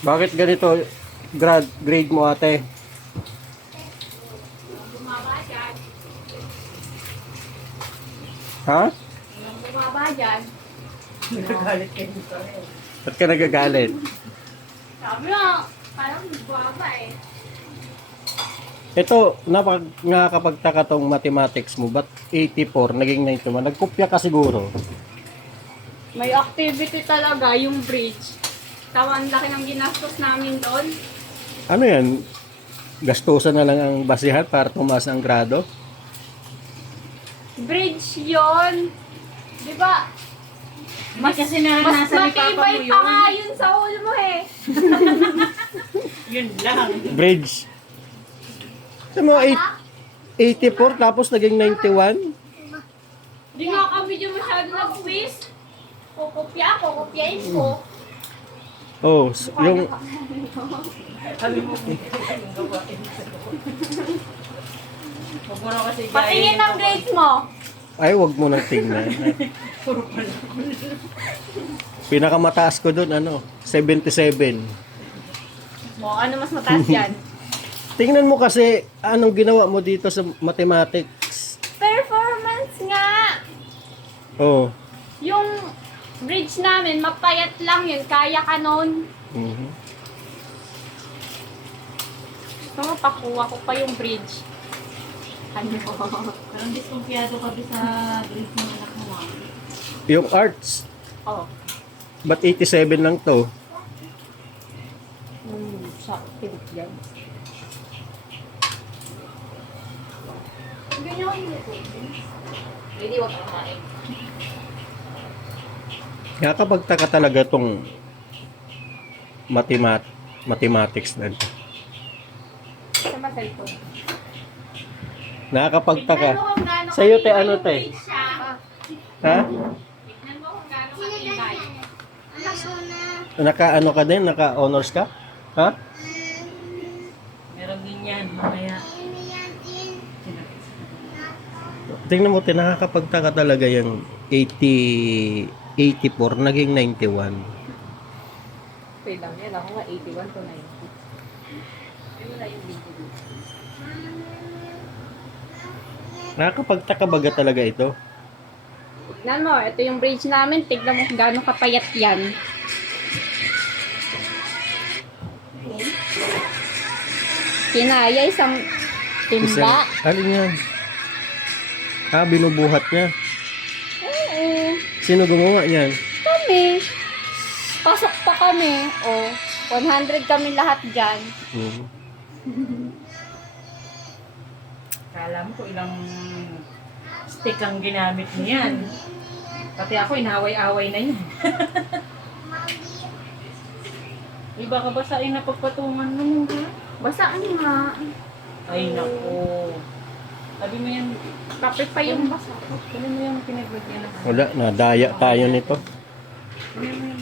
Bakit ganito grade mo, ate? Bumaba dyan. Ha? Bumaba dyan. Nagagalit kayo dito eh. Ba't ka nagagalit? Sabi mo, parang bumaba eh. Ito, nakakapagtaka tong mathematics mo. Ba't 84 naging 91? Nagkopya ka siguro. May activity talaga yung bridge. Tawan laki ng ginastos namin doon. Ano yan? Gastusan na lang ang basihan para tumaas ang grado? Bridge yon, di ba? Mas kasi na Mas nasa ni Papa matibay mo pa yun. nga yun sa ulo mo eh. Yun lang. Bridge. Sa mo, 84 tapos naging 91? Di nga kami dyan masyado nag-quiz. Kukupyain ko. Oh, yung Sabi mo, yung gawain. Huwag mo na kasi Patingin ng grades mo. ay wag mo nang tingnan. Puro pala. Pinakamataas ko doon 77. Mo, ano mas mataas yan? Tingnan mo kasi anong ginawa mo dito sa mathematics. Performance nga. Oh. Yung bridge namin, mapayat lang yun. Kaya ka nun. Mhm. Gusto mo, pakuha ko pa yung bridge. Ano? Parang diskumpiyado ka doon sa grade ng anak mo. Yung arts, Oh. ba't 87 lang to? Sa pilit yan. Ganyan ko yung Really, wag kumain. Nakakapagtaka talaga tong mathematics na. Sa cellphone. Nakakapagtaka. Tignan mo kung gaano Sa'yo, te, katibay ano, yung te? bridge, ah. Ha? Tignan mo kung gaano katibay. Naka-ano ka din? Naka-honors ka? Ha? Meron din yan, mamaya. Tingnan mo, nakakapagtaka talaga yung 84 naging 91. Okay lang yan. Ako nga 81 to 90. Ano na yung video dito? Nakakapagtaka baga talaga ito. Tignan mo, ito yung bridge namin. Tignan mo kung gaano kapayat yan. Kinaya isang timba. Alin yan? Binubuhat niya. Oo. Sino gumawa niyan? Kami. Pasok pa kami. O, 100 kami lahat dyan. Mhm. Kala mo kung ilang stick ang ginamit niyan. Pati ako, inaway-away na yun. Iba ka ba sa ina pagpatungan mo ha? Basaan nga. Ay, naku. Sabi mo yan, Kapit pa yung basa. sabi mo yung pinaglagyan na. Wala, nadaya tayo nito. Sabi mo yan.